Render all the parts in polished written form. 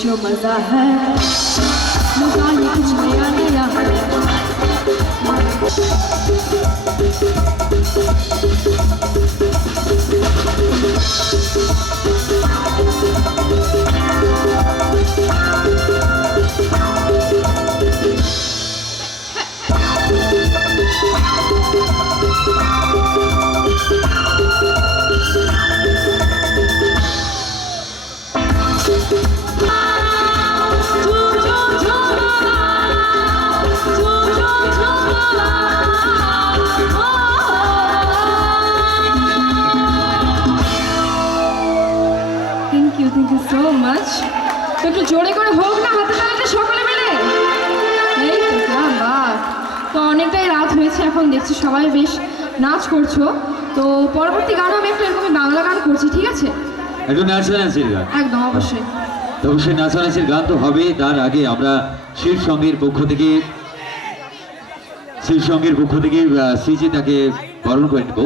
जो मजा है मजा ये कुछ नया नया है Thank you so much. তো একটু জোরে করে হোক না হাতে তালিতে সকলে মিলে এই তো বাহ তো অনেকটাই রাত হয়েছে এখন দেখছি সবাই বেশ নাচ করছো তো পরবর্তী গান আমি একটু এরকমই বাংলা গান করছি ঠিক আছে একটু নাচানাচির গান একদম অবশ্যই তো অবশ্যই নাচানাচির গান তো হবে তার আগে আমরা শিব সঙ্গীর পক্ষ থেকে সিজি তাকে বরণ করে নেব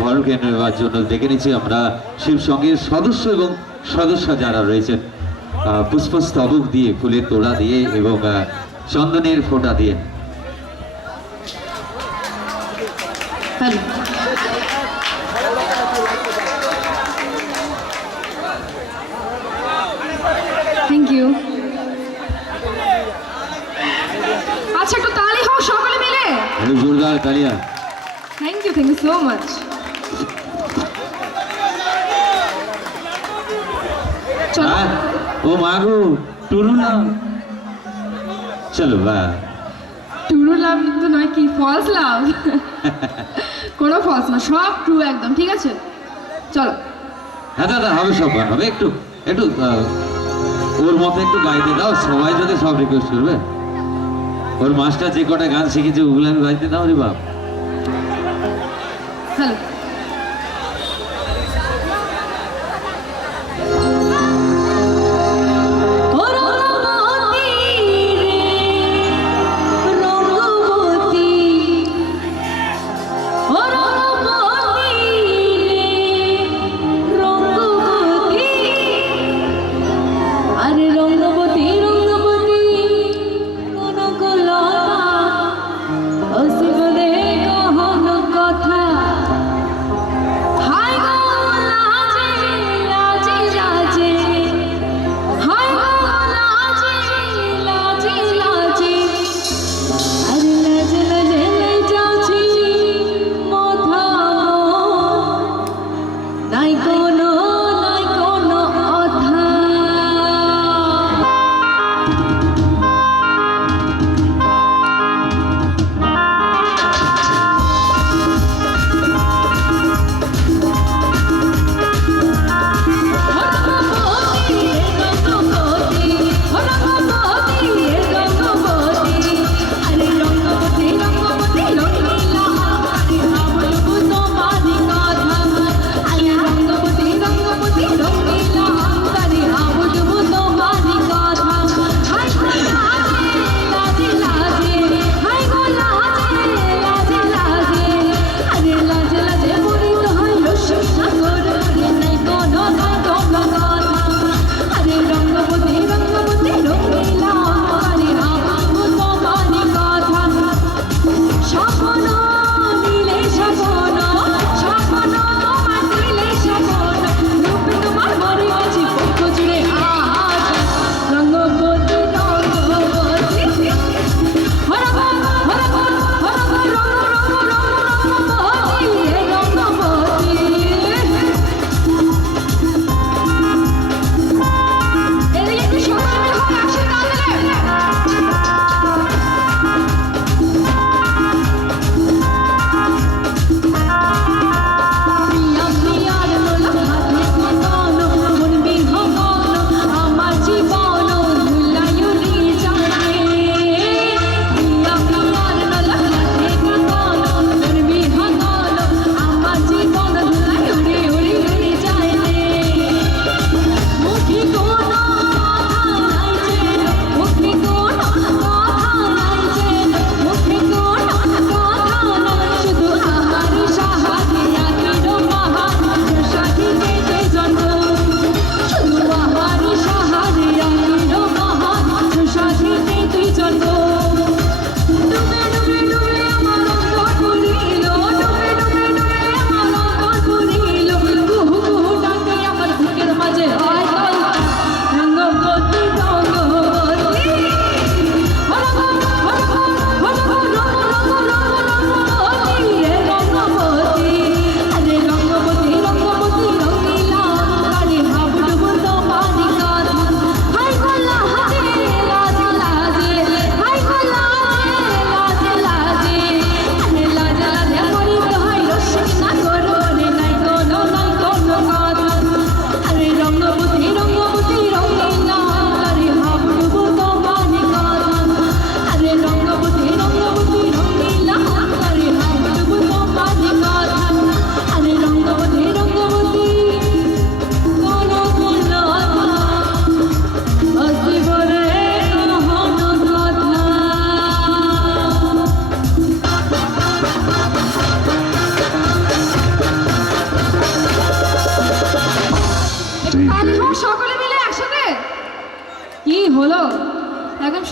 বরণ করে নেওয়ার জন্য ডেকে নিচ্ছি আমরা শিব সঙ্গীর সদস্য এবং সদস্য যারা রয়েছেন পুষ্পস্তবক দিয়ে ফুলের তোড়া দিয়ে এবং চন্দনের ফোঁটা দিয়ে হ্যালো থ্যাংক ইউ আচ্ছা একটু তালি হোক সকলে মিলে জোরদার তালিয়া থ্যাংক ইউ সো মাচ ও মাগো টুরু নাম চলো বা টুরু লাভ তো নয় কি ফলস লাভ কোনো ফলস না সব ট্রু একদম ঠিক আছে চলো হ্যাঁ দাদা হবে সব গান হবে একটু একটু ওর মতো একটু গাইতে দাও সবাই যদি সব রিকোয়েস্ট করবে ওর মাস্টার যে কটা গান শিখেছে ওগুলো আমি গাইতে দাও রে বাপ হ্যালো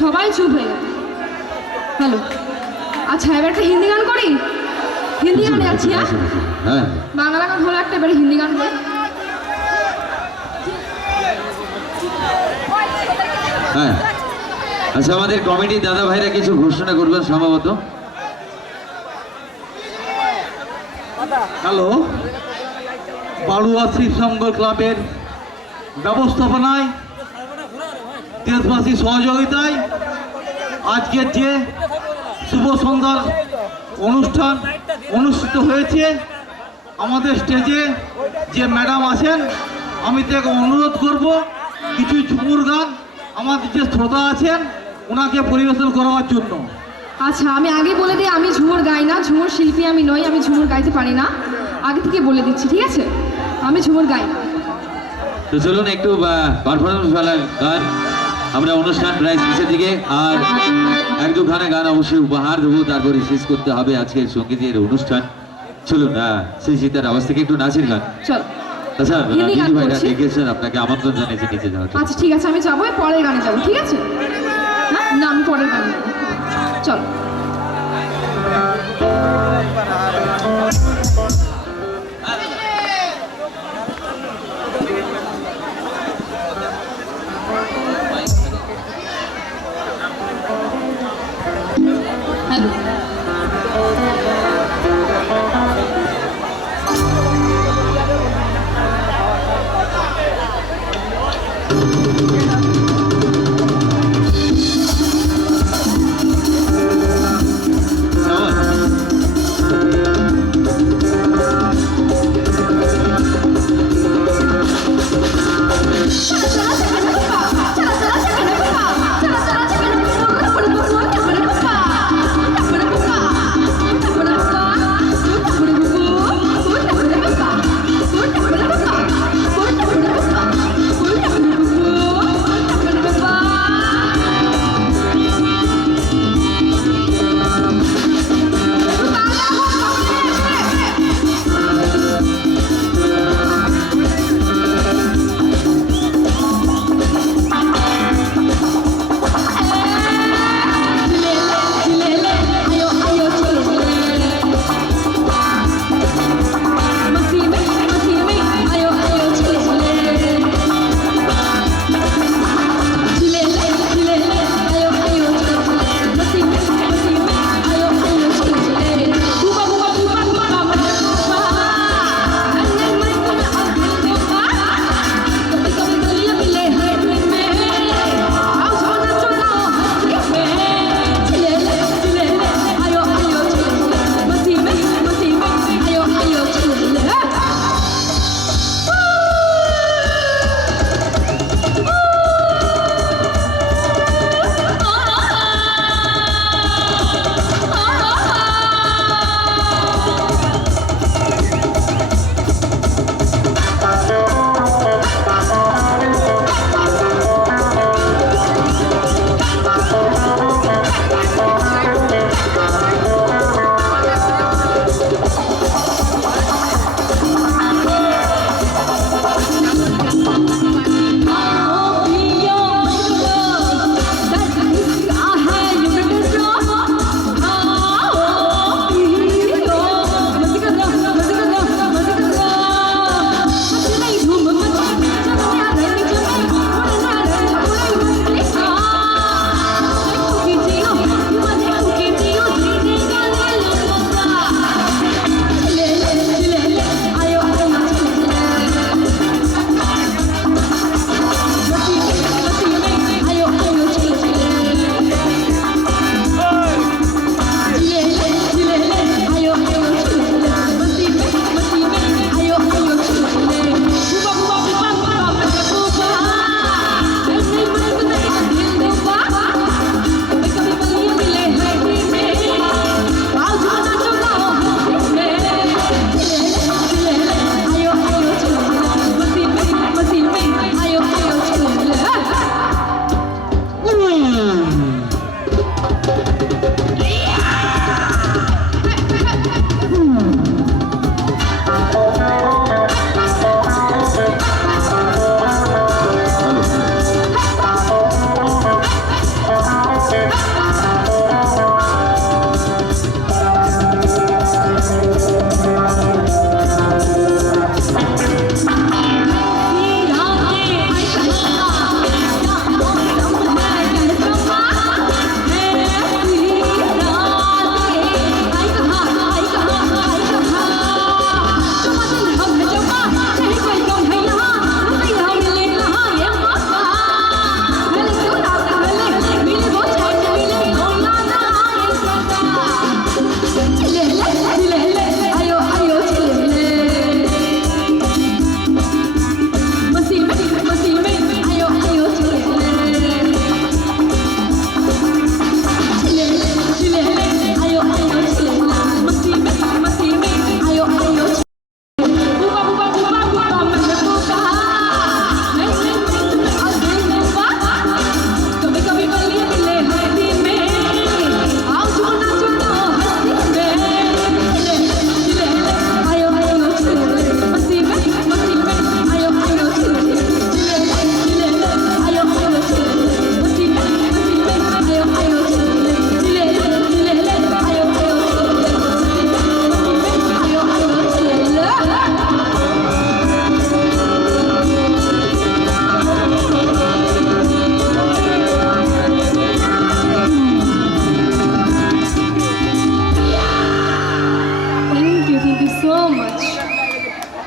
সবাই চুপ হয়ে গেল। হ্যালো, আচ্ছা এবার একটা হিন্দি গান করি। হিন্দি গানে যাচ্ছি। হ্যাঁ, হ্যাঁ বাংলা গান হলো একটা, এবারে হিন্দি গান করি। হ্যাঁ আচ্ছা, আমাদের কমিটি দাদা ভাইরা কিছু ঘোষণা করবেন সম্ভবত। হ্যালো, বাড়ুয়া শিবসংঘ ক্লাবের ব্যবস্থাপনায় দেশবাসীর সহযোগিতায় আজকের যে শুভ সন্ধ্যার অনুষ্ঠান অনুষ্ঠিত হয়েছে, আমাদের স্টেজে যে ম্যাডাম আছেন, আমি তাকে অনুরোধ করব কিছু ঝুমুর গান আমাদের যে শ্রোতা আছেন ওনাকে পরিবেশন করার জন্য। আচ্ছা, আমি আগে বলে দিই, আমি ঝুমুর গাই না, ঝুমুর শিল্পী আমি নই, আমি ঝুমুর গাইতে পারি না। আগে থেকে বলে দিচ্ছি, ঠিক আছে? আমি ঝুমুর গাই না। তো চলুন একটু পারফরমেন্স বালা গান আমরা অনুষ্ঠান প্রায় শেষের দিকে, আর এক দুখানা গান অবশ্যই উপহার দেবো, তারপরে শেষ করতে হবে আজকের সঙ্গীতের অনুষ্ঠান। চলুন সেই সীতার আওয়াজ থেকে একটু নাচের গান। চল। আচ্ছা, হিন্দি গান দিদি ভাইরা করছি। ডেকেছেন, আপনাকে আমন্ত্রণ জানিয়েছে নিচে যাওয়ার জন্য। আচ্ছা ঠিক আছে, আমি যাবো, পরের গানে যাবো, ঠিক আছে? না আমি পরের গানে যাবো। চল। হ্যালো।